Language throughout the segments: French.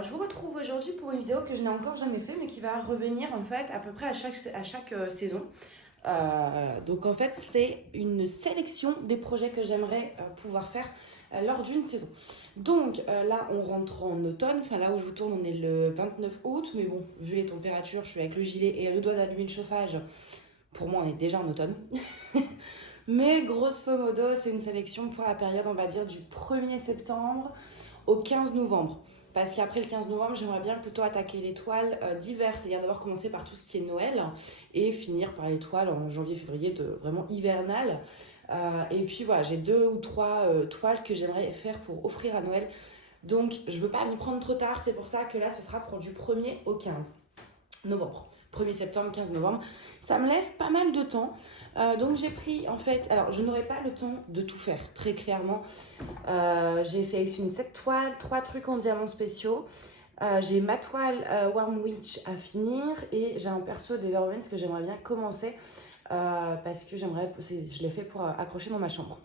Alors je vous retrouve aujourd'hui pour une vidéo que je n'ai encore jamais fait mais qui va revenir en fait à peu près à chaque saison. Donc en fait c'est une sélection des projets que j'aimerais pouvoir faire lors d'une saison. Donc là on rentre en automne, enfin là où je vous tourne on est le 29 août, mais bon vu les températures je suis avec le gilet et le doigt d'allumer le chauffage, pour moi on est déjà en automne. Mais grosso modo c'est une sélection pour la période on va dire du 1er septembre au 15 novembre. Parce qu'après le 15 novembre, j'aimerais bien plutôt attaquer les toiles d'hiver, c'est-à-dire d'abord commencer par tout ce qui est Noël et finir par les toiles en janvier-février de vraiment hivernales. Et puis voilà, j'ai 2 ou 3 toiles que j'aimerais faire pour offrir à Noël. Donc je ne veux pas m'y prendre trop tard, c'est pour ça que là ce sera pour du 1er au 15 novembre. 1er septembre, 15 novembre. Ça me laisse pas mal de temps. Donc j'ai pris en fait, alors je n'aurai pas le temps de tout faire, très clairement. J'ai sélectionné 7 toiles, 3 trucs en diamants spéciaux. J'ai ma toile Warm Witch à finir et j'ai un perso d'Evermans que j'aimerais bien commencer parce que je l'ai fait pour accrocher dans ma chambre.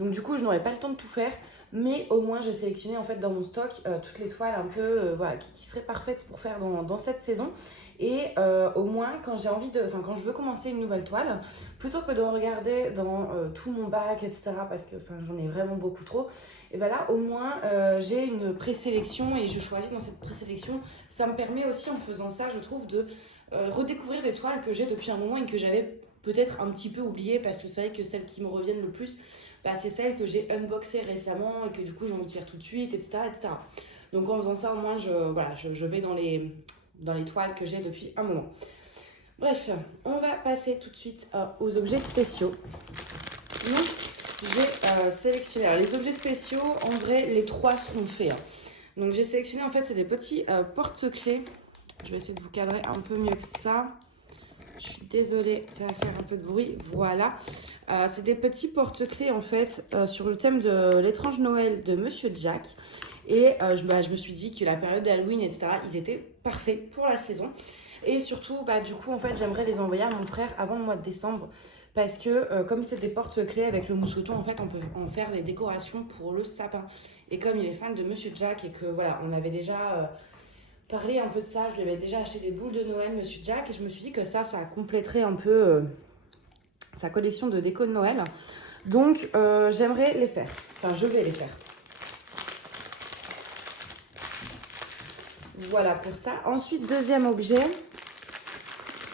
Donc du coup je n'aurai pas le temps de tout faire. Mais au moins j'ai sélectionné en fait dans mon stock toutes les toiles un peu voilà, qui seraient parfaites pour faire dans cette saison. Et au moins quand quand je veux commencer une nouvelle toile, plutôt que de regarder dans tout mon bac, etc. parce que j'en ai vraiment beaucoup trop, et bien là au moins j'ai une présélection et je choisis dans cette présélection. Ça me permet aussi en faisant ça, je trouve, de redécouvrir des toiles que j'ai depuis un moment et que j'avais peut-être un petit peu oubliées parce que c'est vrai que celles qui me reviennent le plus, c'est celles que j'ai unboxées récemment et que du coup j'ai envie de faire tout de suite, etc. etc. Donc en faisant ça, au moins je vais dans les toiles que j'ai depuis un moment. Bref, on va passer tout de suite aux objets spéciaux. Donc j'ai sélectionné, alors les objets spéciaux, en vrai les 3 seront faits. Donc j'ai sélectionné en fait c'est des petits porte-clés. Je vais essayer de vous cadrer un peu mieux que ça. Je suis désolée, ça va faire un peu de bruit. Voilà. C'est des petits porte-clés en fait sur le thème de l'étrange Noël de Monsieur Jack. Et je me suis dit que la période d'Halloween, etc., ils étaient parfaits pour la saison. Et surtout, du coup, en fait, j'aimerais les envoyer à mon frère avant le mois de décembre. Parce que comme c'est des porte-clés avec le mousqueton, en fait, on peut en faire des décorations pour le sapin. Et comme il est fan de Monsieur Jack et que voilà, on avait déjà parlé un peu de ça, je lui avais déjà acheté des boules de Noël Monsieur Jack. Et je me suis dit que ça compléterait un peu sa collection de déco de Noël. Donc, j'aimerais les faire. Enfin, je vais les faire. Voilà pour ça. Ensuite, deuxième objet.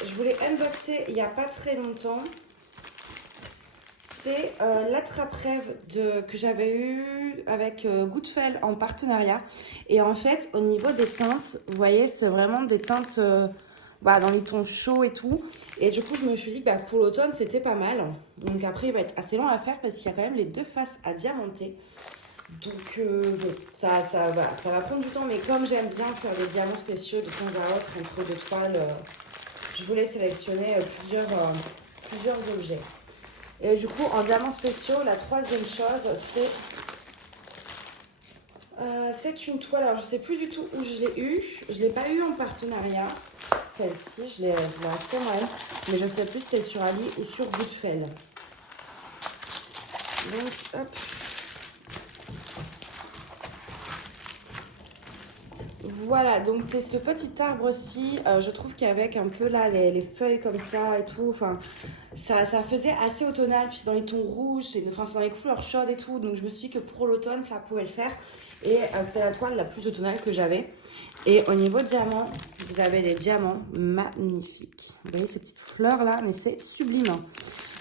Je voulais unboxer il n'y a pas très longtemps. C'est l'attrape-rêve que j'avais eu avec Goodfell en partenariat. Et en fait, au niveau des teintes, vous voyez, c'est vraiment des teintes dans les tons chauds et tout. Et du coup, je me suis dit que pour l'automne, c'était pas mal. Donc après, il va être assez long à faire parce qu'il y a quand même les 2 faces à diamanter. Donc bon, ça va prendre du temps, mais comme j'aime bien faire des diamants spéciaux de temps à autre entre 2 toiles, je voulais sélectionner plusieurs objets. Et du coup, en diamants spéciaux, la troisième chose, c'est une toile. Alors, je ne sais plus du tout où je l'ai eue. Je ne l'ai pas eue en partenariat. Celle-ci, je l'ai achetée moi-même. Mais je ne sais plus si c'est sur Ali ou sur Goodfell. Donc, hop. Voilà, donc c'est ce petit arbre-ci. Je trouve qu'avec un peu là les feuilles comme ça et tout, ça faisait assez automnal. Puis c'est dans les tons rouges, c'est dans les couleurs chaudes et tout. Donc je me suis dit que pour l'automne, ça pouvait le faire. Et c'était la toile la plus automnale que j'avais. Et au niveau diamant, vous avez des diamants magnifiques. Vous voyez ces petites fleurs là, mais c'est sublime.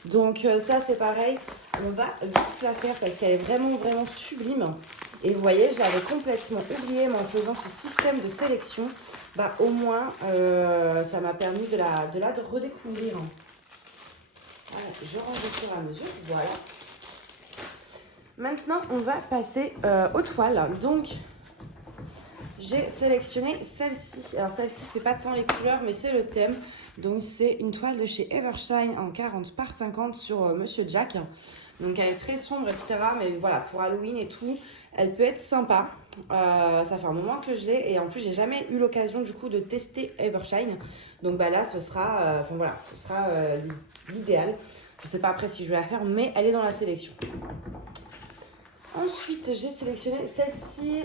Donc ça c'est pareil, on va vite la faire parce qu'elle est vraiment vraiment sublime. Et vous voyez, je l'avais complètement oublié, mais en faisant ce système de sélection, au moins ça m'a permis de la redécouvrir. Voilà, je range au fur et à mesure, voilà. Maintenant, on va passer aux toiles. Donc, j'ai sélectionné celle-ci. Alors celle-ci, c'est pas tant les couleurs, mais c'est le thème. Donc c'est une toile de chez Evershine en 40 par 50 sur Monsieur Jack. Donc elle est très sombre, etc. Mais voilà, pour Halloween et tout, elle peut être sympa. Ça fait un moment que je l'ai. Et en plus, j'ai jamais eu l'occasion du coup de tester Evershine. Donc là, ce sera, l'idéal. Je sais pas après si je vais la faire, mais elle est dans la sélection. Ensuite, j'ai sélectionné celle-ci.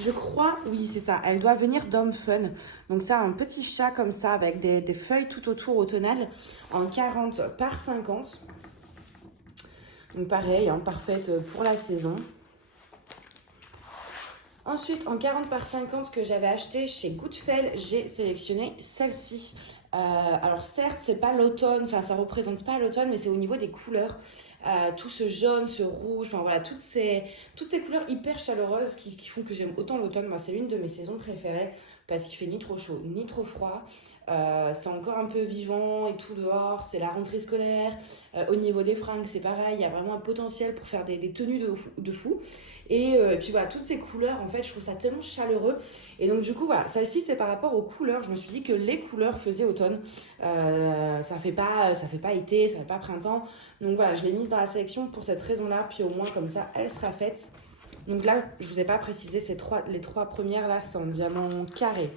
Je crois, oui, c'est ça. Elle doit venir d'Homme Fun. Donc, ça, un petit chat comme ça avec des feuilles tout autour automnales en 40 par 50. Donc, pareil, hein, parfaite pour la saison. Ensuite, en 40 par 50 que j'avais acheté chez Goodfell, j'ai sélectionné celle-ci. Alors certes, c'est pas l'automne, enfin ça représente pas l'automne, mais c'est au niveau des couleurs. Tout ce jaune, ce rouge, enfin voilà, toutes ces couleurs hyper chaleureuses qui font que j'aime autant l'automne. Moi, c'est l'une de mes saisons préférées parce qu'il fait ni trop chaud ni trop froid. C'est encore un peu vivant et tout dehors, c'est la rentrée scolaire. Au niveau des fringues, c'est pareil, il y a vraiment un potentiel pour faire des tenues de fou. Et puis voilà, toutes ces couleurs, en fait, je trouve ça tellement chaleureux. Et donc, du coup, voilà, ça aussi, c'est par rapport aux couleurs. Je me suis dit que les couleurs faisaient automne. Ça fait pas été, ça fait pas printemps. Donc voilà, je l'ai mise dans la sélection pour cette raison-là. Puis au moins, comme ça, elle sera faite. Donc là, je vous ai pas précisé, les trois premières, là, c'est en diamant carré.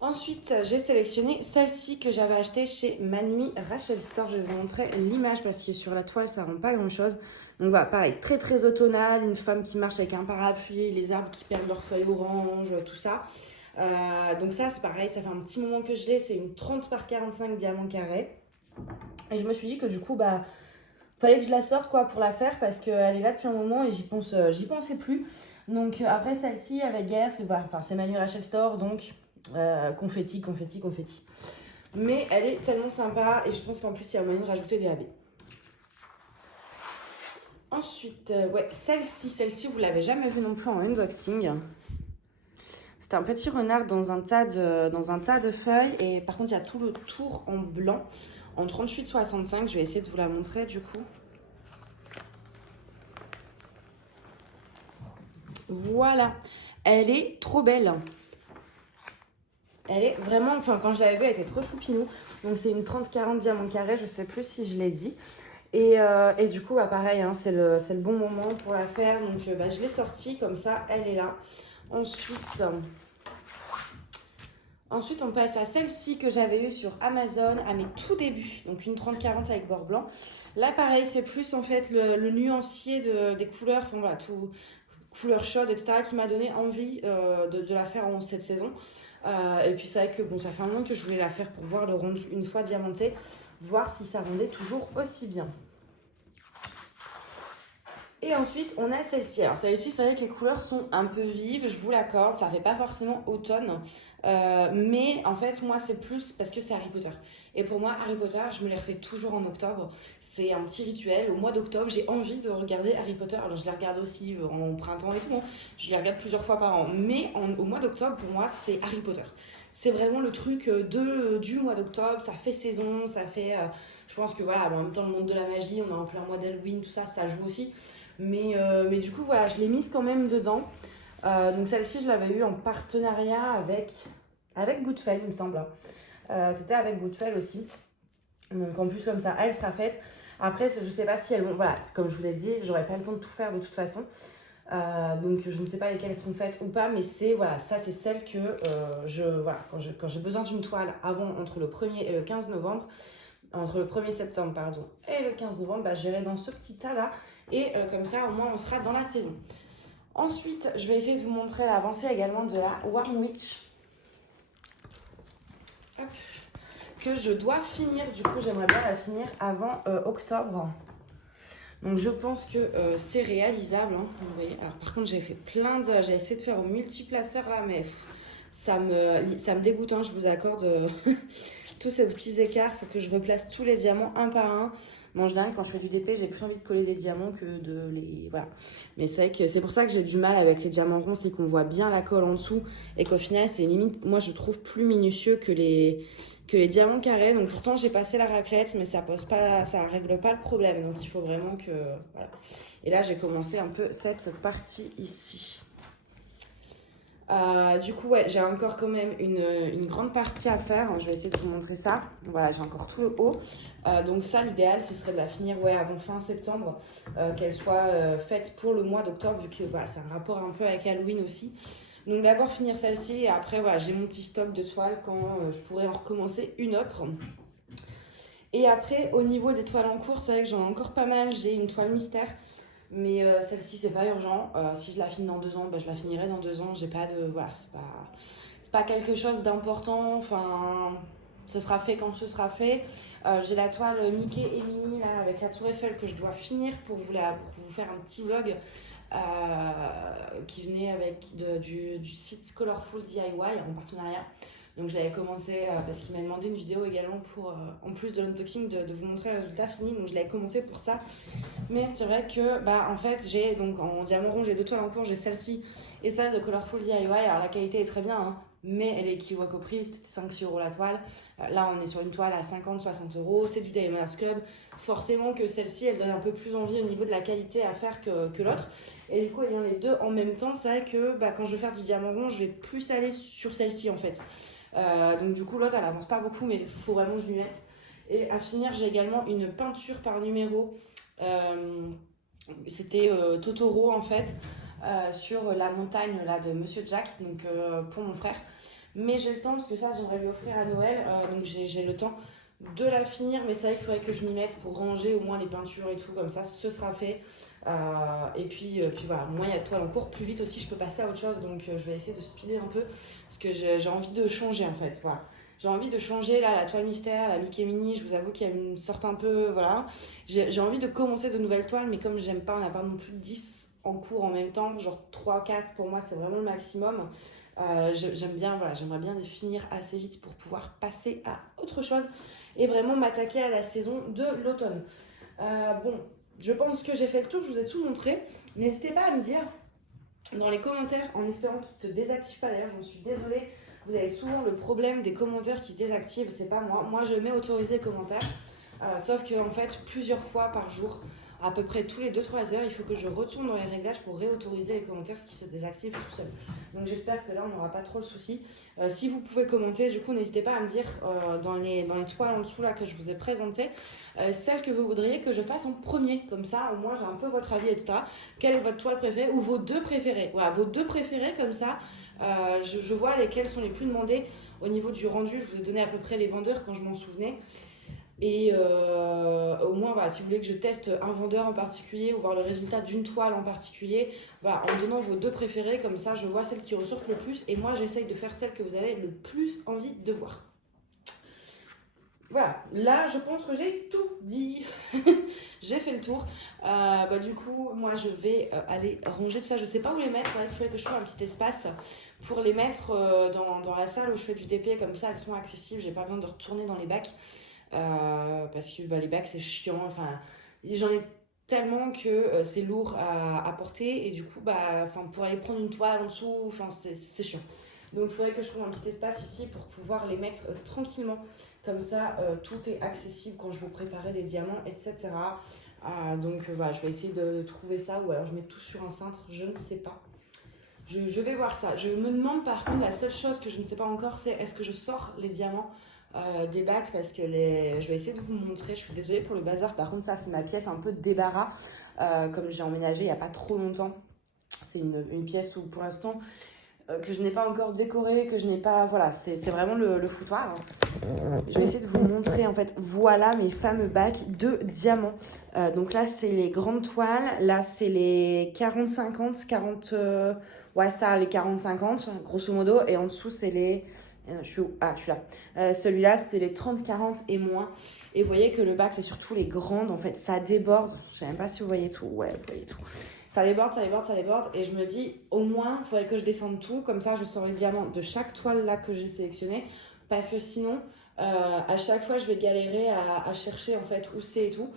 Ensuite, j'ai sélectionné celle-ci que j'avais achetée chez Manui Rachel Store. Je vais vous montrer l'image parce que sur la toile, ça rend pas grand-chose. Donc voilà, pareil, très très automnal, une femme qui marche avec un parapluie, les arbres qui perdent leurs feuilles orange, tout ça. Donc ça, c'est pareil, ça fait un petit moment que je l'ai. C'est une 30 par 45 diamants carrés. Et je me suis dit que du coup, fallait que je la sorte quoi pour la faire parce qu'elle est là depuis un moment et j'y pensais plus. Donc après celle-ci avec Guerre, c'est Manui Rachel Store, donc confetti. Mais elle est tellement sympa et je pense qu'en plus il y a moyen de rajouter des AB. Ensuite, celle-ci, vous l'avez jamais vue non plus en unboxing. C'est un petit renard dans un tas de feuilles et par contre il y a tout le tour en blanc en 38,65. Je vais essayer de vous la montrer du coup. Voilà, elle est trop belle. Elle est vraiment, enfin quand je l'avais vue, elle était trop choupinou. Donc c'est une 30-40 diamants carrés, je sais plus si je l'ai dit. Et du coup, pareil, hein, c'est le bon moment pour la faire. Donc je l'ai sortie, comme ça, elle est là. Ensuite, on passe à celle-ci que j'avais eue sur Amazon à mes tout débuts. Donc une 30-40 avec bord blanc. Là, pareil, c'est plus en fait le nuancier des couleurs. Enfin voilà, tout couleurs chaudes, etc. qui m'a donné envie de la faire en cette saison. Et puis c'est vrai que bon, ça fait un moment que je voulais la faire pour voir le rendu une fois diamanté, voir si ça rendait toujours aussi bien. Et ensuite, on a celle-ci. Alors celle-ci, c'est vrai que les couleurs sont un peu vives, je vous l'accorde, ça fait pas forcément automne. Mais en fait, moi, c'est plus parce que c'est Harry Potter. Et pour moi, Harry Potter, je me les refais toujours en octobre. C'est un petit rituel. Au mois d'octobre, j'ai envie de regarder Harry Potter. Alors, je les regarde aussi en printemps et tout. Je les regarde plusieurs fois par an. Mais au mois d'octobre, pour moi, c'est Harry Potter. C'est vraiment le truc du mois d'octobre. Ça fait saison, ça fait... je pense que voilà, en même temps, le monde de la magie, on est en plein mois d'Halloween, tout ça, ça joue aussi. Mais du coup, voilà, je l'ai mise quand même dedans. Donc celle-ci, je l'avais eue en partenariat avec Goodfell, il me semble. C'était avec Goodfell aussi. Donc en plus, comme ça, elle sera faite. Après, je ne sais pas si elles vont... Voilà, comme je vous l'ai dit, j'aurai pas le temps de tout faire de toute façon. Donc je ne sais pas lesquelles seront faites ou pas. Mais voilà, ça, c'est celle que quand j'ai besoin d'une toile entre le 1er et le 15 novembre, entre le 1er septembre, pardon, et le 15 novembre, j'irai dans ce petit tas-là. Et comme ça, au moins, on sera dans la saison. Ensuite, je vais essayer de vous montrer l'avancée également de la Warm Witch. Hop. Que je dois finir. Du coup, j'aimerais bien la finir avant octobre. Donc, je pense que c'est réalisable. Hein, vous voyez. Alors, par contre, j'ai fait j'ai essayé de faire au multiplaceur là, mais ça me dégoûte. Hein, je vous accorde tous ces petits écarts. Il faut que je replace tous les diamants un par un. Bon, en général, quand je fais du DP, j'ai plus envie de coller des diamants que de les... Voilà. Mais c'est vrai que c'est pour ça que j'ai du mal avec les diamants ronds, c'est qu'on voit bien la colle en dessous et qu'au final, c'est limite, moi, je trouve plus minutieux que les diamants carrés. Donc pourtant, j'ai passé la raclette, mais ça règle pas le problème. Donc il faut vraiment que... Voilà. Et là, j'ai commencé un peu cette partie ici. Du coup, ouais, j'ai encore quand même une grande partie à faire. Je vais essayer de vous montrer ça. Voilà, j'ai encore tout le haut. Donc ça, l'idéal, ce serait de la finir avant fin septembre, qu'elle soit faite pour le mois d'octobre, vu que c'est un rapport un peu avec Halloween aussi. Donc d'abord finir celle-ci, et après, j'ai mon petit stock de toiles quand je pourrai en recommencer une autre. Et après, au niveau des toiles en cours, c'est vrai que j'en ai encore pas mal. J'ai une toile mystère, mais celle-ci, c'est pas urgent. Si je la finis dans 2 ans, je la finirai dans 2 ans. J'ai pas de. Voilà, c'est pas quelque chose d'important. Enfin, ce sera fait quand ce sera fait. J'ai la toile Mickey et Minnie là, avec la Tour Eiffel que je dois finir pour vous faire un petit vlog qui venait avec du site Colorful DIY en partenariat. Donc je l'avais commencé parce qu'il m'a demandé une vidéo également pour, en plus de l'unboxing, de vous montrer le résultat fini. Donc je l'avais commencé pour ça. Mais c'est vrai que, en fait, j'ai donc en diamant rond, j'ai 2 toiles en cours. J'ai celle-ci et celle de Colorful DIY. Alors la qualité est très bien, hein, mais elle est équivoque au prix. C'était 5-6 € la toile. Là, on est sur une toile à 50-60 €. C'est du Diamond Club. Forcément que celle-ci, elle donne un peu plus envie au niveau de la qualité à faire que l'autre. Et du coup, ayant les deux en même temps, c'est vrai que quand je vais faire du diamant rond, je vais plus aller sur celle-ci en fait. Donc du coup l'autre elle avance pas beaucoup, mais il faut vraiment que je lui mette. Et à finir, j'ai également une peinture par numéro, c'était Totoro en fait, sur la montagne là de Monsieur Jack, donc pour mon frère. Mais j'ai le temps parce que ça j'aimerais lui offrir à Noël, donc j'ai le temps de la finir, mais c'est vrai qu'il faudrait que je m'y mette pour ranger au moins les peintures et tout, comme ça ce sera fait. Et puis voilà, moi il y a de toile en cours, plus vite aussi je peux passer à autre chose, donc je vais essayer de speeder un peu parce que j'ai envie de changer en fait. Voilà, j'ai envie de changer là la toile mystère, la Mickey Mini. Je vous avoue qu'il y a une sorte un peu, voilà, j'ai envie de commencer de nouvelles toiles, mais comme j'aime pas, on n'a pas non plus 10 en cours en même temps, genre 3-4 pour moi c'est vraiment le maximum. J'aime bien, voilà, j'aimerais bien les finir assez vite pour pouvoir passer à autre chose et vraiment m'attaquer à la saison de l'automne. Bon, je pense que j'ai fait le tour, je vous ai tout montré. N'hésitez pas à me dire dans les commentaires, en espérant qu'ils ne se désactivent pas. D'ailleurs, j'en suis désolée, vous avez souvent le problème des commentaires qui se désactivent, c'est pas moi. Moi, je mets autoriser les commentaires, sauf que en fait, plusieurs fois par jour, à peu près tous les 2-3 heures, il faut que je retourne dans les réglages pour réautoriser les commentaires, ce qui se désactive tout seul. Donc j'espère que là, on n'aura pas trop le souci. Si vous pouvez commenter, du coup, n'hésitez pas à me dire dans les toiles en dessous là que je vous ai présentées, celle que vous voudriez que je fasse en premier. Comme ça, au moins, j'ai un peu votre avis, etc. Quelle est votre toile préférée ou vos 2 préférées. Voilà, vos 2 préférées, comme ça, je vois lesquelles sont les plus demandées au niveau du rendu. Je vous ai donné à peu près les vendeurs quand je m'en souvenais. Et au moins, voilà, si vous voulez que je teste un vendeur en particulier ou voir le résultat d'une toile en particulier, voilà, en donnant vos 2 préférées, comme ça je vois celles qui ressortent le plus et moi j'essaye de faire celles que vous avez le plus envie de voir. Voilà, là je pense que j'ai tout dit. J'ai fait le tour. Du coup, moi je vais aller ranger tout ça. Je sais pas où les mettre, c'est vrai qu'il faudrait que je trouve un petit espace pour les mettre dans la salle où je fais du TP, comme ça elles sont accessibles, j'ai pas besoin de retourner dans les bacs. Parce que les bacs c'est chiant, enfin j'en ai tellement que c'est lourd à porter et du coup pour aller prendre une toile en dessous, c'est chiant. Donc il faudrait que je trouve un petit espace ici pour pouvoir les mettre tranquillement, comme ça tout est accessible quand je veux préparer les diamants, etc. Donc je vais essayer de trouver ça, ou alors je mets tout sur un cintre, je ne sais pas. Je vais voir ça. Je me demande par contre, la seule chose que je ne sais pas encore, c'est est-ce que je sors les diamants des bacs, parce que je vais essayer de vous montrer. Je suis désolée pour le bazar, par contre ça c'est ma pièce un peu de débarras, comme j'ai emménagé il n'y a pas trop longtemps. C'est une pièce où pour l'instant que je n'ai pas encore décorée, que je n'ai pas, voilà, c'est vraiment le foutoir. Je vais essayer de vous montrer en fait, voilà mes fameux bacs de diamants. Donc là c'est les grandes toiles, là c'est les 40-50, 40, ouais ça, les 40-50 grosso modo, et en dessous c'est les... Je suis où? Ah, je suis là. Celui-là, c'est les 30-40 et moins. Et vous voyez que le bac, c'est surtout les grandes. En fait, ça déborde. Je ne sais même pas si vous voyez tout. Ouais, vous voyez tout. Ça déborde, ça déborde, ça déborde. Et je me dis, au moins, il faudrait que je descende tout. Comme ça, je sors les diamants de chaque toile là que j'ai sélectionné. Parce que sinon, à chaque fois, je vais galérer à chercher en fait où c'est et tout.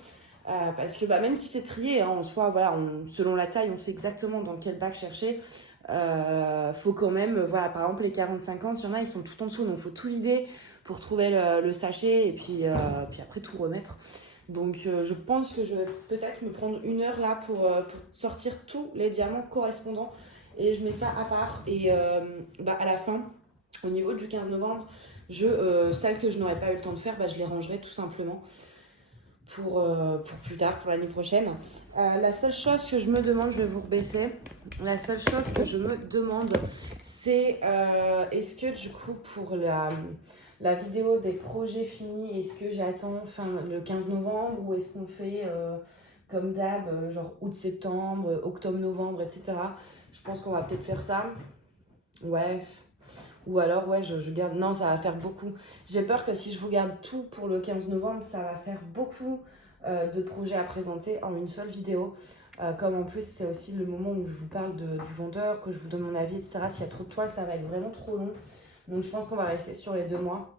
Parce que même si c'est trié, hein, en soi, voilà, selon la taille, on sait exactement dans quel bac chercher. Faut quand même, voilà, par exemple les 40-50, il y en a, ils sont tout en dessous, donc faut tout vider pour trouver le sachet et puis après tout remettre. Donc je pense que je vais peut-être me prendre 1 heure là pour sortir tous les diamants correspondants, et je mets ça à part. Et à la fin, au niveau du 15 novembre, celles que je n'aurais pas eu le temps de faire, je les rangerai tout simplement pour plus tard, pour l'année prochaine. La seule chose que je me demande, je vais vous rebaisser, la seule chose que je me demande, c'est est-ce que du coup pour la vidéo des projets finis, est-ce que j'attends le 15 novembre ou est-ce qu'on fait comme d'hab, genre août-septembre, octobre-novembre, etc. Je pense qu'on va peut-être faire ça. Ouais. Ou alors, ouais, je garde. Non, ça va faire beaucoup. J'ai peur que si je vous garde tout pour le 15 novembre, ça va faire beaucoup de projets à présenter en une seule vidéo. Comme en plus, c'est aussi le moment où je vous parle du vendeur, que je vous donne mon avis, etc. S'il y a trop de toiles, ça va être vraiment trop long. Donc, je pense qu'on va rester sur les 2 mois.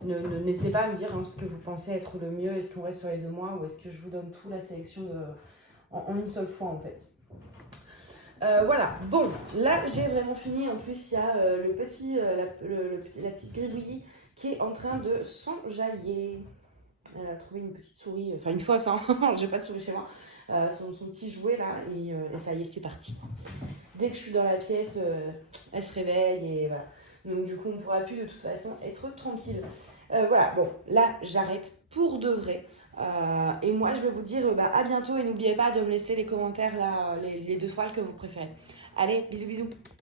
N'hésitez pas à me dire ce que vous pensez être le mieux. Est-ce qu'on reste sur les 2 mois ou est-ce que je vous donne toute la sélection en une seule fois en fait. Voilà, bon, là j'ai vraiment fini. En plus, il y a la petite gribouillis qui est en train de s'enjailler. Elle a trouvé une petite souris, enfin une fausse, hein, j'ai pas de souris chez moi. Son petit jouet là, et ça y est, c'est parti. Dès que je suis dans la pièce, elle se réveille et voilà. Donc du coup, on ne pourra plus de toute façon être tranquille. Voilà, bon, là j'arrête pour de vrai. Et moi, je vais vous dire à bientôt et n'oubliez pas de me laisser les commentaires, là, les 2 toiles que vous préférez. Allez, bisous bisous.